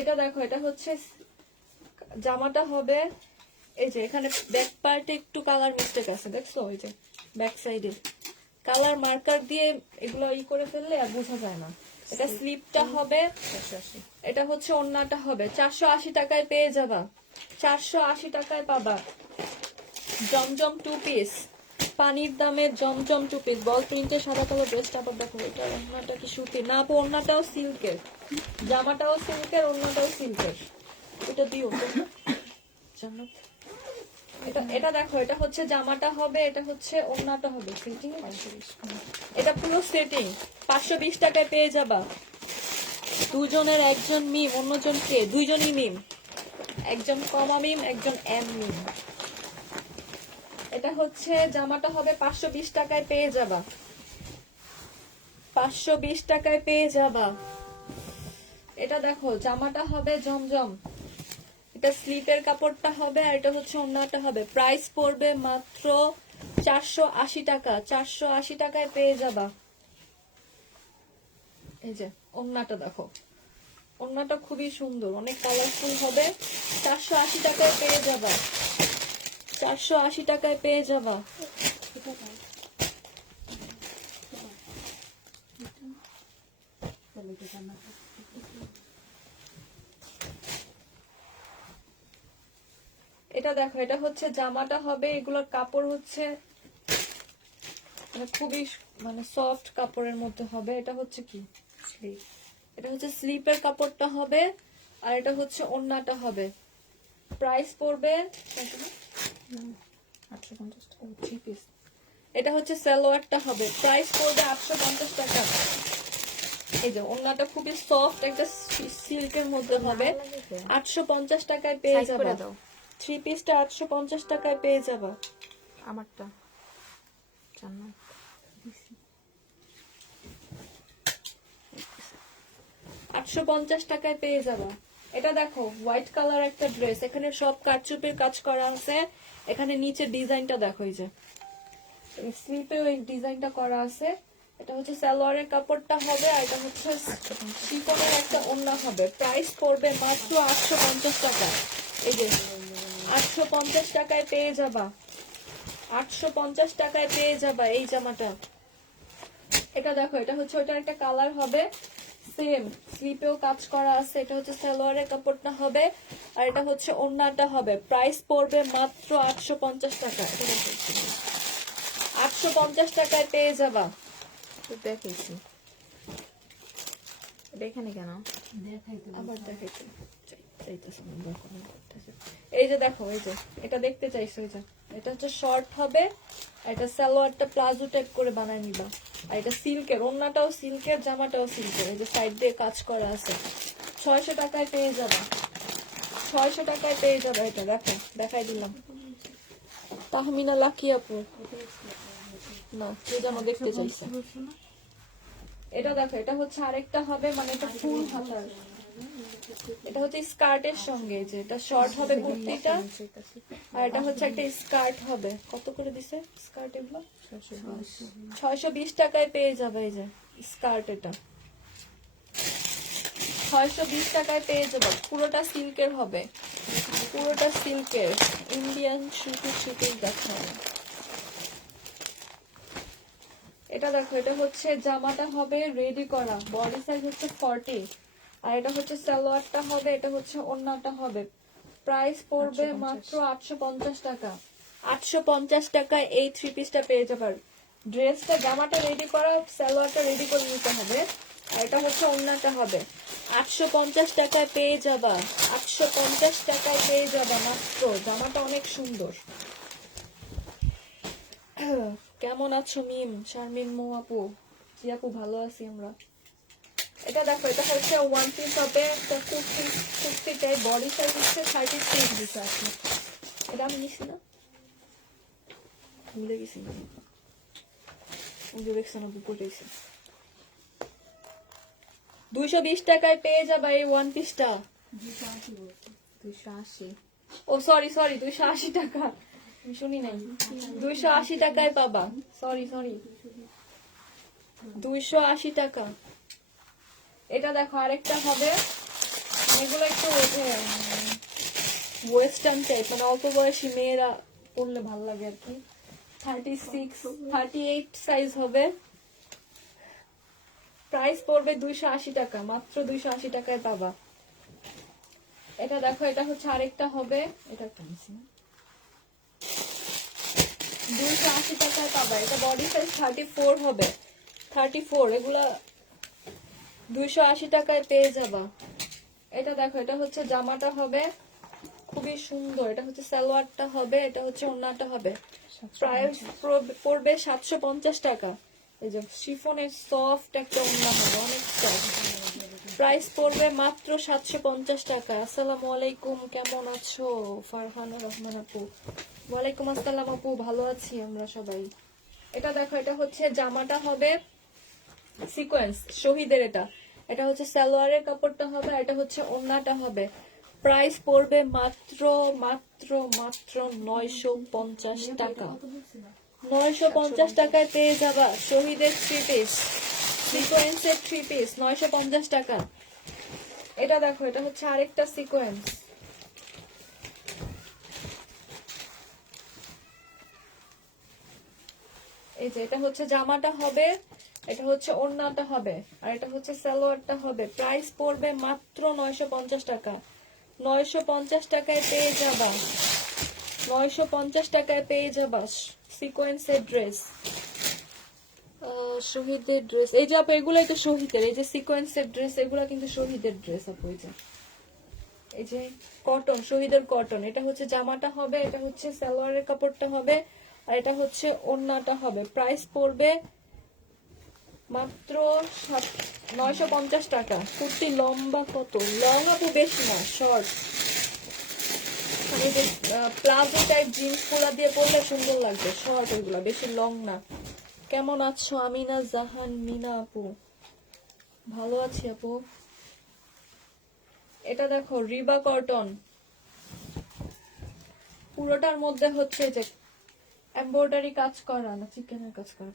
এটা দেখো, এটা হচ্ছে জামাটা হবে, এই যে এখানে ব্যাক পার্টে একটু কালার মিস্টেক আছে, দেখছো? ওই যে ব্যাক সাইডে কালার মার্কার দিয়ে এগুলো ই করে ফেললে আর বোঝা যায় না। এটা স্লিপটা হবে, এটা হচ্ছে ওড়নাটা হবে। 480 টাকায় পেয়ে যাবা, 480 টাকায় পাবা জমজম টু পিস। পানির দামে জমজম টু পিস। বল প্রিন্টের সাদা কালো ড্রেসটা আবার দেখো, এটা ওড়নাটা কি সুতির না আপু? ওড়নাটাও সিল্কের, জামাটাও সিল্কের, ওড়নাটাও সিল্কের। এটা দিও তো জান্নাত। এটা দেখো, এটা হচ্ছে জামাটা হবে, এটা হচ্ছে ওড়নাটা হবে। সেটিং, এটা পুরো সেটিং 520 টাকায় পেয়ে যাবা। দুজনের একজন মিম, অন্যজন কে? দুইজনই মিম, একজন কমা মিম, একজন এম মিম। এটা হচ্ছে জামাটা হবে 520 টাকায় পেয়ে যাবা, 520 টাকায় পেয়ে যাবা। এটা দেখো, জামাটা হবে জমজম, এটা স্লিপের কাপড়টা হবে, আর এটা হচ্ছে ওড়নাটা হবে। প্রাইস পড়বে মাত্র 480 টাকা। 480 টাকায় পেয়ে যাবা। এই যে ওড়নাটা দেখো, ওড়নাটা খুবই সুন্দর, অনেক কালারফুল হবে। 480 টাকায় পেয়ে যাবা, 480 টাকায় পেয়ে যাবা। এটা দাও। তাহলে এটা জামাটা এটা দেখো, এটা হচ্ছে জামাটা হবে, এগুলোর কাপড় হচ্ছে মানে খুবই মানে সফট কাপড়ের মধ্যে হবে। এটা হচ্ছে কি স্লিপ, এটা হচ্ছে স্লিপের কাপড়টা হবে, আর এটা হচ্ছে ওড়নাটা হবে। প্রাইস পড়বে 850 টাকা। 3 পিস। এটা হচ্ছে সালোয়ারটা হবে, প্রাইস পড়বে 850 টাকা। এই যে ওড়নাটা খুবই সফট একটা সিল্কের মধ্যে হবে, 850 টাকায় পেয়ে সাইজ করে যাবা। দাও 3 পিসটা 850 টাকায় পেয়ে যাবা। আমারটা জানো। 850 টাকায় পেয়ে যাবা। এটা দেখো হোয়াইট কালার একটা ড্রেস, এখানে সব কারচুপির কাজ করা আছে। এখানে নিচে ডিজাইনটা দেখো, এই যে স্লিপে ওই ডিজাইনটা করা আছে। এটা হচ্ছে সালোয়ারের কাপড়টা হবে, আর এটা হচ্ছে শিফনের একটা ওড়না হবে। প্রাইস পড়বে মাত্র 850 টাকা। এই যে 850 টাকায় পেয়ে যাবা, 850 টাকায় পেয়ে যাবা এই জামাটা। এটা দেখো, এটা হচ্ছে ওইটার একটা কালার হবে, সেম স্লিপেও কাজ করা আছে। এটা হচ্ছে সালোয়ারের কাপড়টা হবে, আর এটা হচ্ছে ওড়নাটা হবে। প্রাইস পড়বে মাত্র 850 টাকা। 850 টাকায় পেয়ে যাবা। তো দেখেছি, এটা এখানে কেন? দেখাইতে আবার দেখাইতে চাইতেছে না, দেখো না করতেছে। এই যে দেখো, এই যে এটা দেখতে চাইছো, এই যে এটা হচ্ছে শর্ট হবে, আর এটা সালোয়ারটা প্লাজো টাইপ করে বানায় নিবা। আর এটা সিল্কের, ওড়নাটাও সিল্কের, জামাটাও সিল্কের। এই যে সাইড দিয়ে কাজ করা আছে। 600 টাকায় পেয়ে যাবা, 600 টাকায় পেয়ে যাবা। এটা দেখো, দেখাই দিলাম। তাহমিনা লাকি আপু না, কে যেন দেখতে চাইছে। এটা দেখো, এটা হচ্ছে আরেকটা হবে, মানে এটা ফুল হাতার। এটা হচ্ছে স্কার্টের সঙ্গে, যে এটা শর্ট হবে কুর্তিটা, আর এটা হচ্ছে একটা স্কার্ট হবে। কত করে দিছে স্কার্ট এগুলো? 620 টাকায় পেয়ে যাবে। এই যে স্কার্ট, এটা 620 টাকায় পেয়ে যাবে। পুরোটা সিল্কের হবে, পুরোটা সিল্কের, ইন্ডিয়ান সুতির দেখা হবে। এটা দেখো, এটা হচ্ছে জামাটা হবে রেডি করা, বডি সাইজ হচ্ছে 40, আর এটা হচ্ছে সালোয়ারটা হবে, এটা হচ্ছে ওড়নাটা হবে। প্রাইস পড়বে মাত্র 850 টাকা। 850 টাকায় এই 3 পিসটা পেয়ে যাবার। ড্রেসটা, জামাটা রেডি করা, সালোয়ারটা রেডি করে নিতে হবে, আর এটা হচ্ছে ওড়নাটা হবে। 850 টাকায় পেয়ে যাবা, 850 টাকায় পেয়ে যাবা মাত্র। জামাটা অনেক সুন্দর। কেমন আছো মিম, শারমিন মো আপু? জি আপু, ভালো আছি আমরা। এটা দেখো, এটা হচ্ছে ওয়ান পিস হবে, একটা কুর্তি টাইপ, বডি সাইজ হচ্ছে 36 দিচ্ছে আপনি। এটা আমি নিছি না, ভুলে গেছি না, ওই দেখছেন আপু পড়েছি। 220 টাকায় পেয়ে যাবা এই ওয়ান পিসটা। 280। ও সরি 280 টাকা, আমি শুনি নাই। 280 টাকায় পাবা, সরি 280 টাকা। এটা দেখো, আরেকটা হবে, এগুলো একটু ওয়েস্টার্ন টাইপ, মানে অল্প বয়সী মেয়েরা পরলে ভালো লাগে আর কি। 38 সাইজ হবে। প্রাইস পড়বে 280 টাকা, মাত্র 280 টাকায় পাবা। এটা দেখো, এটা হচ্ছে আরেকটা হবে, এটা কিনছি 280 টাকায় পাবা। এটা বডি সাইজ 34 হবে, 34, এগুলা 280 টাকায় পেয়ে যাবা। এটা দেখো, এটা হচ্ছে জামাটা হবে, খুবই সুন্দর। এটা হচ্ছে সালোয়ারটা হবে, এটা হচ্ছে ওড়নাটা হবে। প্রাইস পড়বে 750 টাকা। এই যে শিফনের সফট একটা ওড়না হবে, অনেক সফট। প্রাইস পড়বে মাত্র 750 টাকা। আসসালামু আলাইকুম, কেমন আছো ফারহানা রহমান আপু? ওয়ালাইকুম আসসালাম আপু, ভালো আছি আমরা সবাই। এটা দেখো, এটা হচ্ছে জামাটা হবে সিকোয়েন্স শহীদের। এটা এটা হচ্ছে সালোয়ারের কাপড়টা হবে, আর এটা হচ্ছে ওড়নাটা হবে। প্রাইস পড়বে মাত্র 950 টাকা। 950 টাকায় পেয়ে যাবা শহীদের 3 পিস, সিকোয়েন্সের 3 পিস, 950 টাকা। এটা দেখো, এটা হচ্ছে আরেকটা সিকোয়েন্স। এই যে এটা হচ্ছে জামাটা হবে, এটা হচ্ছে ওড়নাটা হবে, আর এটা হচ্ছে সালোয়ারটা হবে। প্রাইস পড়বে মাত্র 950 টাকা। 950 টাকায় পেয়ে যাবা, 950 টাকায় পেয়ে যাবা সিকোয়েন্সের ড্রেস, শহীদের ড্রেস। এই যে আপু এগুলাই তো শহীদের, এই যে সিকোয়েন্সের ড্রেস এগুলা কিন্তু শহীদের ড্রেস আপু। এই যে কটন, শহীদের কটন। এটা হচ্ছে জামাটা হবে, এটা হচ্ছে সালোয়ারের কাপড়টা হবে, আর এটা হচ্ছে ওড়নাটা হবে। প্রাইস পড়বে মাত্র 950 টাকা। কুর্তি লম্বা কত? লং আপু বেশি না, শর্ট। মানে যে প্লাজো টাইপ জিন্স গুলা দিয়ে পরলে সুন্দর লাগবে, শর্ট ওইগুলা, বেশি লং না। কেমন আছো আমিনা জাহান মিনা আপু? ভালো আছি আপু। এটা দেখো রিবা কটন, পুরোটার মধ্যে হচ্ছে যে এমব্রয়ডারি কাজ করা, না চিকেনের কাজ করা।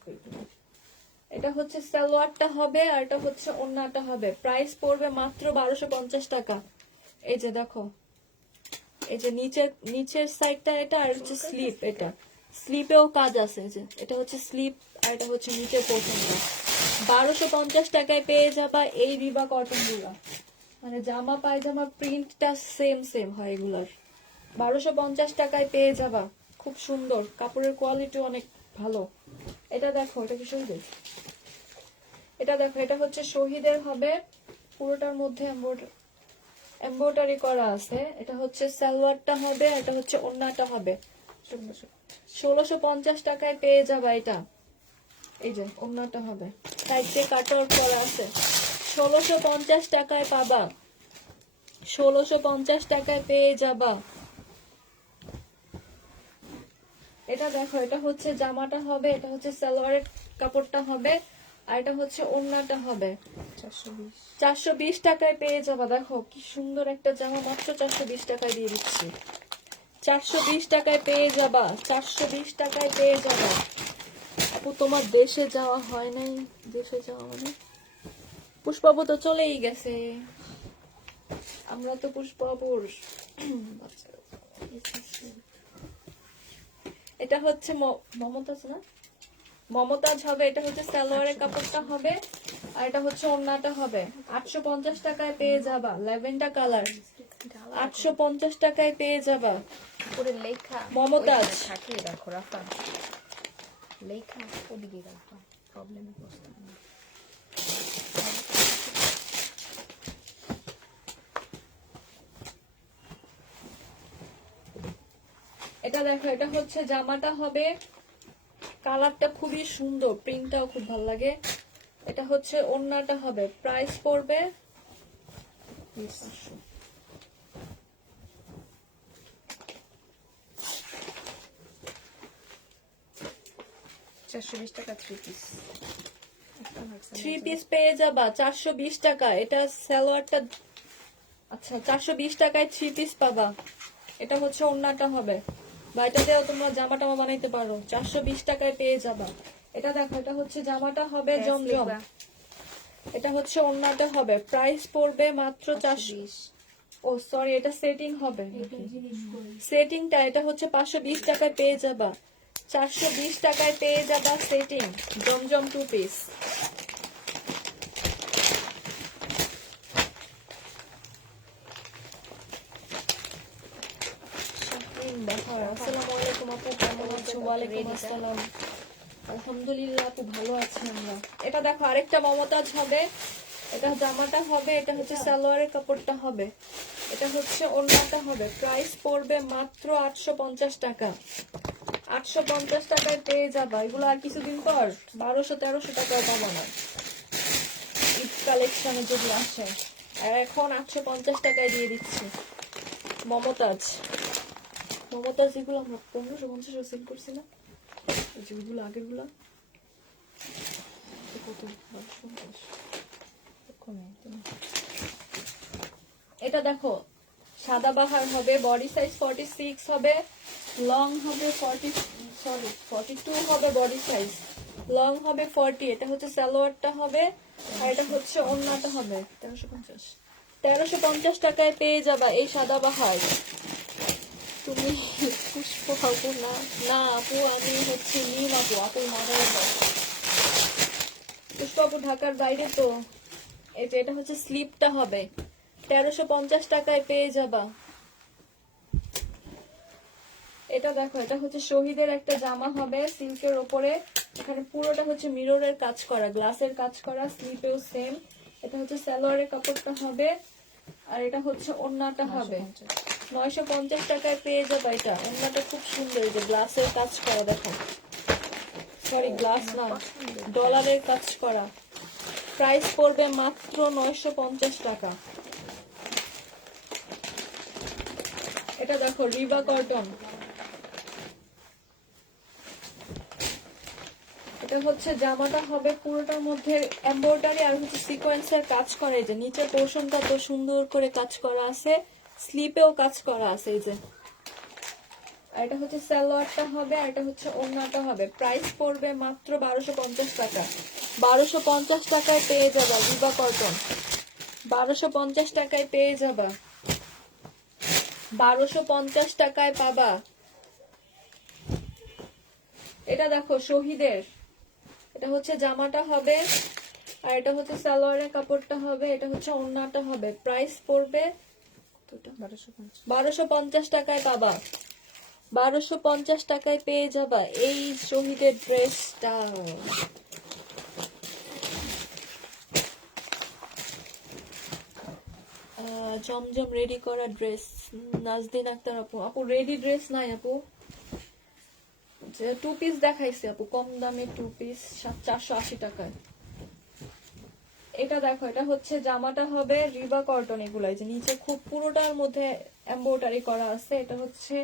এটা হচ্ছে সালোয়ারটা হবে, আর এটা হচ্ছে ওড়নাটা হবে। প্রাইস পড়বে মাত্র 1250 টাকা। এই যে দেখো, এই যে নিচের সাইডটা এটা, আর হচ্ছে স্লিপ। এটা স্লিপেও কাজ আছে, যে এটা হচ্ছে স্লিপ, আর এটা হচ্ছে নিচের পোর্শনটা। 1250 টাকায় পেয়ে যাবা এই রিবা কটন গুলা। মানে জামা পায়জামা প্রিন্টটা সেম সেম হয় এগুলার। 1250 টাকায় পেয়ে যাবা, খুব সুন্দর, কাপড়ের কোয়ালিটি অনেক ভালো। এটা দেখো, এটা কি শহীদের? এটা দেখো, এটা হচ্ছে শহীদের হবে, পুরোটার মধ্যে এমব্রয়ডারি করা আছে। এটা হচ্ছে সালোয়ারটা হবে, এটা হচ্ছে ওড়নাটা হবে। 1650 টাকায় পেয়ে যাবা এটা। এই যে ওড়নাটা হবে, সাইডে কাটওয়ার্ক করা আছে। 1650 টাকায় পাবা, 1650 টাকায় পেয়ে যাবা। এটা দেখো, এটা হচ্ছে জামাটা হবে, এটা হচ্ছে সালোয়ারের কাপড়টা হবে, আর এটা হচ্ছে ওড়নাটা হবে। 420 টাকায় পেয়ে যাবা। দেখো কি সুন্দর একটা জামা, মাত্র 420 টাকায় দিয়ে দিচ্ছি। 420 টাকায় পেয়ে যাবা, 420 টাকায় পেয়ে যাবা। আপু তোমার দেশে যাওয়া হয় নাই? দেশে যাওয়া মানে পুষ্পাবু তো চলেই গেছে, আমরা তো পুষ্পাবুর এটা হচ্ছে মমতাজ না, মমতাজ হবে। এটা হচ্ছে সালোয়ারের কাপড়টা হবে, আর এটা হচ্ছে ওড়নাটা হবে। 850 টাকায় পেয়ে যাবা, ল্যাভেন্ডার কালার। 850 টাকায় পেয়ে যাবা উপরে লেখা মমতাজ। থাকে, রাখো রাখা লেখা ওদিকে রাখবা, প্রবলেমে পড়তে হবে না। এটা দেখো, এটা হচ্ছে জামাটা হবে, কালারটা খুবই সুন্দর, প্রিন্টটাও খুব ভালো লাগে। এটা হচ্ছে ওড়নাটা হবে। প্রাইস পড়বে 420 টাকা 3 পিস। 3 পিস পেয়ে যাবা 420 টাকা। এটা সালোয়ারটা, আচ্ছা 420 টাকায় 3 পিস পাবা। এটা হচ্ছে ওড়নাটা হবে, বা এটা দিয়েও তোমরা জামা টামা বানাইতে পারো। 420 টাকায় পেয়ে যাবা। এটা দেখো, এটা হচ্ছে জামাটা হবে জমজম, এটা হচ্ছে ওড়নাটা হবে। প্রাইস পড়বে মাত্র 420। ও সরি, এটা সেটিং হবে, সেটিংটা। এটা হচ্ছে 520 টাকায় পেয়ে যাবা, 420 টাকায় পেয়ে যাবা সেটিং জমজম 2 পিস। আসসালামু আলাইকুম আপু, কেমন আছো? ওয়ালাইকুম আসসালাম, আলহামদুলিল্লাহ আপু ভালো আছি আমরা। এটা দেখো আরেকটা মমতাজ হবে, এটা জামাটা হবে, এটা হচ্ছে সালোয়ারের কাপড়টা হবে, এটা হচ্ছে ওড়নাটা হবে। প্রাইস পড়বে মাত্র 850 টাকা। 850 টাকায় পেয়ে যাবা এগুলো। আর কিছুদিন পর 1200-1300 টাকাও পাবো না, ঈদ কালেকশনে যদি আসে। আর এখন 850 টাকায় দিয়ে দিচ্ছি মমতাজ। মমতাজ এগুলো আমরা 1550 সেল করছি না, এই যেগুলো আগের গুলা কত 1250 কমে। এটা দেখো সাদাবাহার হবে, বডি সাইজ 46 হবে, লং হবে 42 হবে বডি সাইজ, লং হবে 40। এটা হচ্ছে সালোয়ারটা হবে, আর এটা হচ্ছে ওড়নাটা হবে 1350। 1350 টাকায় পেয়ে যাবা এই সাদাবাহার। তুমি পুষ্প হবো না? না আপু, আমি হচ্ছে নীল আপু। আপু মাদার পুষ্প আপু ঢাকার বাইরে তো। এই যে এটা হচ্ছে স্লিপটা হবে, 1350 টাকায় পেয়ে যাবা। এটা দেখো, এটা হচ্ছে শহীদের একটা জামা হবে সিল্কের ওপরে, এখানে পুরোটা হচ্ছে মিররের কাজ করা, গ্লাসের কাজ করা, স্লিপেও সেম। এটা হচ্ছে সালোয়ারের কাপড়টা হবে, আর এটা হচ্ছে ওড়নাটা হবে। 950 টাকায় পেয়ে যাবে এটা। ওড়নাটা খুব সুন্দর, এই যে গ্লাসের কাজ করা, দেখো, সরি গ্লাস না, ডলারের কাজ করা। প্রাইস পড়বে মাত্র 950 টাকা। এটা দেখো রিবা কটন, এটা হচ্ছে জামাটা হবে পুরোটার মধ্যে এমব্রয়ডারি আর হচ্ছে সিকোয়েন্সের কাজ করা। এই যে নিচের পোর্শনটা তো সুন্দর করে কাজ করা আছে, স্লিপেও কাজ করা আছে এই যে। আর এটা হচ্ছে সালোয়ারটা হবে, আর এটা হচ্ছে ওড়নাটা হবে। প্রাইস পড়বে মাত্র 1250 টাকা। 1250 টাকায় পেয়ে যাবা রিবা কটন, 1250 টাকায় পেয়ে যাবা, 1250 টাকায় পাবা। এটা দেখো শহীদের, এটা হচ্ছে জামাটা হবে, আর এটা হচ্ছে সালোয়ারের কাপড়টা হবে, এটা হচ্ছে ওড়নাটা হবে। প্রাইস পড়বে 1250 টাকায় পাবা, 1250 টাকায় পেয়ে যাবা এই শহীদের ড্রেসটা। জমজম রেডি করা ড্রেস, নাজদিন আক্তার আপু। আপু রেডি ড্রেস নাই আপু, টু পিস দেখাইছে আপু, কম দামে টু পিস 480 টাকায়। এটা দেখো, এটা হচ্ছে জামাটা হবে রিবা কটন, এগুলো যে নিচে খুব পুরোটার মধ্যে এমব্রয়ডারি করা আছে। এটা হচ্ছে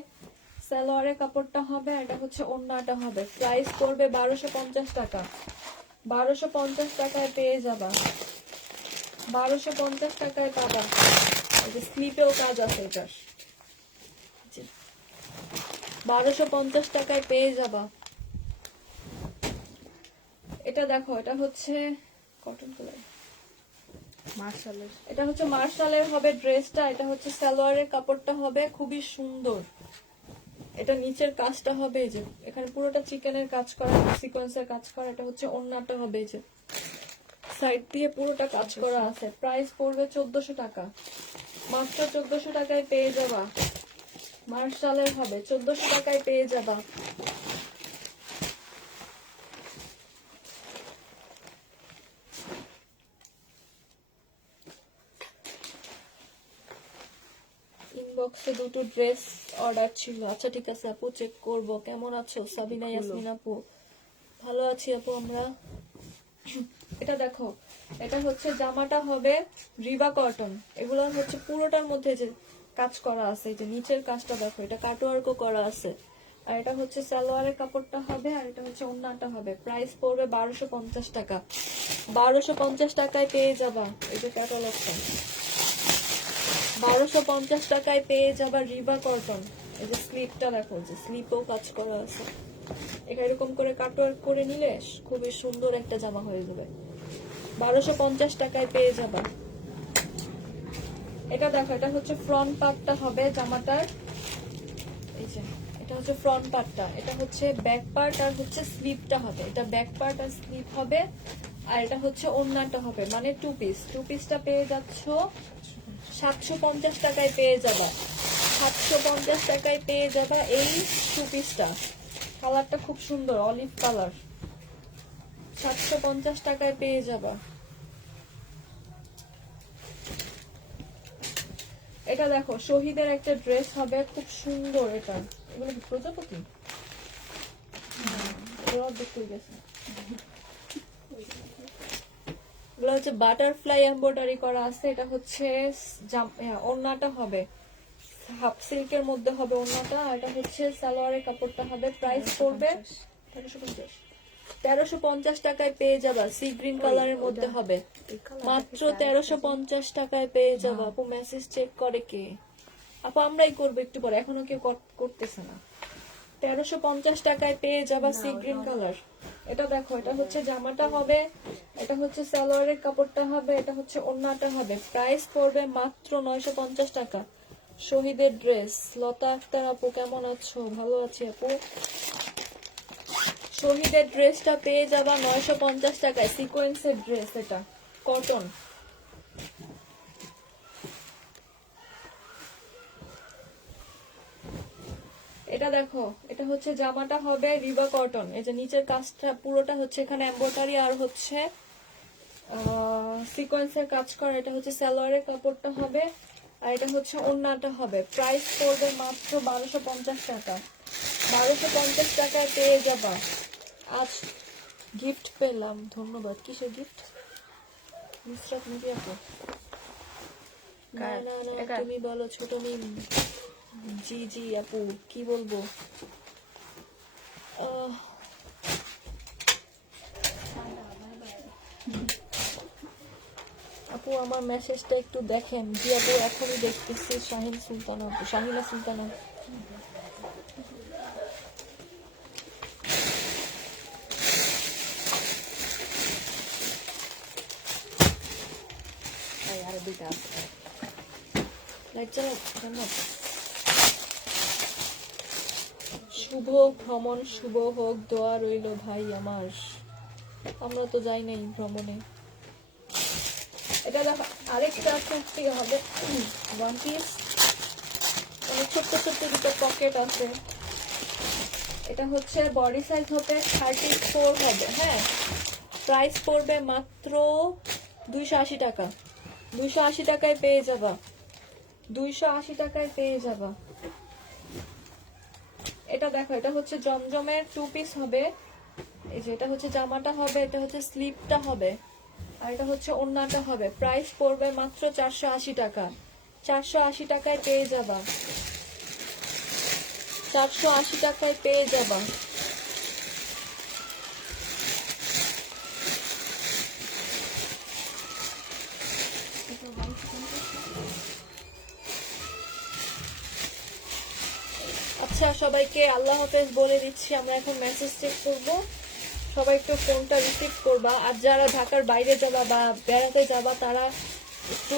সালোয়ারের কাপড়টা হবে, আর এটা হচ্ছে ওড়নাটা হবে। প্রাইস পড়বে 1250 টাকা, 1250 টাকায় পেয়ে যাবা, 1250 টাকায় পাবা। এই যে স্লিপেও কাজ আছে এটার, 1250 টাকায় পেয়ে যাবা। এটা দেখো, এটা হচ্ছে কটন কালার, মার্শালের এটা হচ্ছে মার্শালের হবে ড্রেসটা। এটা হচ্ছে সালোয়ারের কাপড়টা হবে খুবই সুন্দর, এটা নিচের কাজটা হবে এই যে এখানে পুরোটা চিকেনের কাজ করা, সিকোয়েন্সের কাজ করা। এটা হচ্ছে ওড়নাটা হবে এই যে সাইড দিয়ে পুরোটা কাজ করা আছে। প্রাইস পড়বে 1400 টাকা, মাত্র 1400 টাকায় পেয়ে যাবা। মার্শালের হবে, 1400 টাকায় পেয়ে যাবা। ইনবক্সে দুটো ড্রেস অর্ডার ছিল। আচ্ছা ঠিক আছে আপু, চেক করব। কেমন আছো সাবিনা ইয়াসমিন আপু? ভালো আছি আপু আমরা। এটা দেখো, এটা হচ্ছে জামাটা হবে রিবা কটন, এগুলো হচ্ছে পুরোটার মধ্যে যে কাজ করা আছে, এই যে নিচের কাজটা দেখো, এটা কাটওয়ার্কও করা আছে। আর এটা হচ্ছে সালোয়ারের কাপড়টা হবে, আর এটা হচ্ছে ওড়নাটা হবে। প্রাইস পড়বে 1250 টাকা, 1250 টাকায় পেয়ে যাবা এই যে ক্যাটালগটা, 1250 টাকায় পেয়ে যাবা রিবা কটন। এই যে স্লিপটা দেখো, যে স্লিপও কাজ করা আছে, এটা এরকম করে কাটওয়ার্ক করে নিলে খুবই সুন্দর একটা জামা হয়ে যাবে। 1250 টাকায় পেয়ে যাবা। এটা দেখো, এটা হচ্ছে ফ্রন্ট পার্টটা হবে জামাটার, এই যে এটা হচ্ছে ফ্রন্ট পার্টটা, এটা হচ্ছে ব্যাক পার্ট আর হচ্ছে স্লিপটা হবে। এটা ব্যাক পার্ট আর স্লিপ হবে, আর এটা হচ্ছে ওড়নাটা হবে, মানে টু পিস। টু পিসটা পেয়ে যাচ্ছ 750 টাকায় পেয়ে যাবা, 750 টাকায় পেয়ে যাবা এই টু পিসটা। কালারটা খুব সুন্দর, অলিভ কালার, 750 টাকায় পেয়ে যাবা। এটা দেখো শহীদের একটা ড্রেস হবে খুব সুন্দর, এটা এগুলো কি প্রজাপতি? এগুলো হচ্ছে বাটারফ্লাই এমব্রয়ডারি করা আছে। এটা হচ্ছে ওড়নাটা হবে হাফ সিল্কের মধ্যে হবে ওড়নাটা, আর এটা হচ্ছে সালোয়ারের কাপড়টা হবে। প্রাইস পড়বে 1350 টাকায় পেয়ে যাবা। সি গ্রিন কালারের মধ্যে হবে, মাত্র 1350 টাকায় পেয়ে যাবা। আপু মেসেজ চেক করে কে? আপু আমরাই করবো একটু পরে, এখনো কেউ করতেছে না। 1350 টাকায় পেয়ে যাবা সি গ্রিন কালার। এটা দেখো, এটা হচ্ছে জামাটা হবে এটা হচ্ছে সালোয়ারের কাপড়টা হবে, এটা হচ্ছে ওড়নাটা হবে। প্রাইস পড়বে মাত্র 950 টাকা। শহীদের ড্রেস, লতা আক্তার আপু কেমন আছো? ভালো আছি আপু। শহীদের ড্রেসটা পেয়ে যাবা 950 টাকায়। সিকোয়েন্সের ড্রেস, এটা কটন। এটা দেখো, এটা হচ্ছে জামাটা হবে রিবা কটন। এই যে নিচের কাজটা পুরোটা হচ্ছে এখানে এমব্রয়ডারি আর হচ্ছে সিকোয়েন্সের কাজ করা। এটা হচ্ছে সালোয়ারের কাপড়টা হবে, আর এটা হচ্ছে ওড়নাটা হবে। প্রাইস পড়বে মাত্র 1250 টাকা। 1250 টাকায় পেয়ে যাবা। আজ গিফট পেলাম, ধন্যবাদ। কিসের গিফট? মিস্টার তুমি আপু? না না না, তুমি বলো ছোট মিম। জি জি আপু, কি বলবো? আপু আমার মেসেজটা একটু দেখেন। জি আপু, এখনই দেখতেছি। শাহিন সুলতান আপু, শাহিনা সুলতান আপু। আরো দুইটা আছে। লাইট চালাও, জান্নাত। শুভ ভ্রমণ শুভ হোক, দোয়া রইল ভাই আমার। আমরা তো যাই নাই ভ্রমণে। এটা দেখো, আরেকটা কুর্তি হবে ওয়ান পিস, মানে ছোট্ট ছোট্ট দুটো পকেট আছে। এটা হচ্ছে বডি সাইজ হবে 34 হবে। হ্যাঁ, প্রাইস পড়বে মাত্র 280 টাকা। 280 টাকায় পেয়ে যাবা। 280 টাকায় পেয়ে যাবা। এটা দেখো, এটা হচ্ছে জমজমের 2 পিস হবে। এই যে এটা হচ্ছে জামাটা হবে, এটা হচ্ছে স্লিপটা হবে, আর এটা হচ্ছে ওড়নাটা হবে। প্রাইস পড়বে মাত্র 480 টাকা। 480 টাকায় পেয়ে যাবা। 480 টাকায় পেয়ে যাবা। আচ্ছা, সবাইকে আল্লাহ হাফেজ বলে দিচ্ছি। আমরা এখন মেসেজ চেক করবো। সবাই একটু ফোনটা রিসিভ করবা। আর যারা ঢাকার বাইরে যাবা বা বেড়াতে যাবা তারা একটু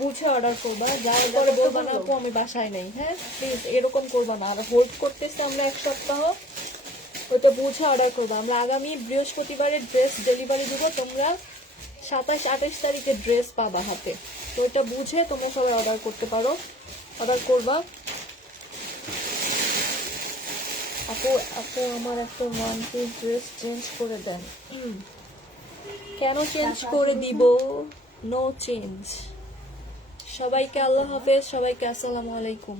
বুঝে অর্ডার করবা। যারা পরে বলবা না আপু আমি বাসায় নেই। হ্যাঁ প্লিজ এরকম করবা না। আর হোল্ড করতেছি আমরা 1 সপ্তাহ, ওইটা বুঝে অর্ডার করবা। আমরা আগামী বৃহস্পতিবারে ড্রেস ডেলিভারি দিব। তোমরা 27-28 তারিখে ড্রেস পাবা হাতে। তো ওইটা বুঝে তোমরা সবাই অর্ডার করতে পারো, অর্ডার করবা। আপু আপু আমার একটা ওয়ান পিস ড্রেস চেঞ্জ করে দেন। কেন চেঞ্জ করে দিব? No change. সবাইকে আল্লাহ হাফেজ, সবাইকে আসসালামু আলাইকুম।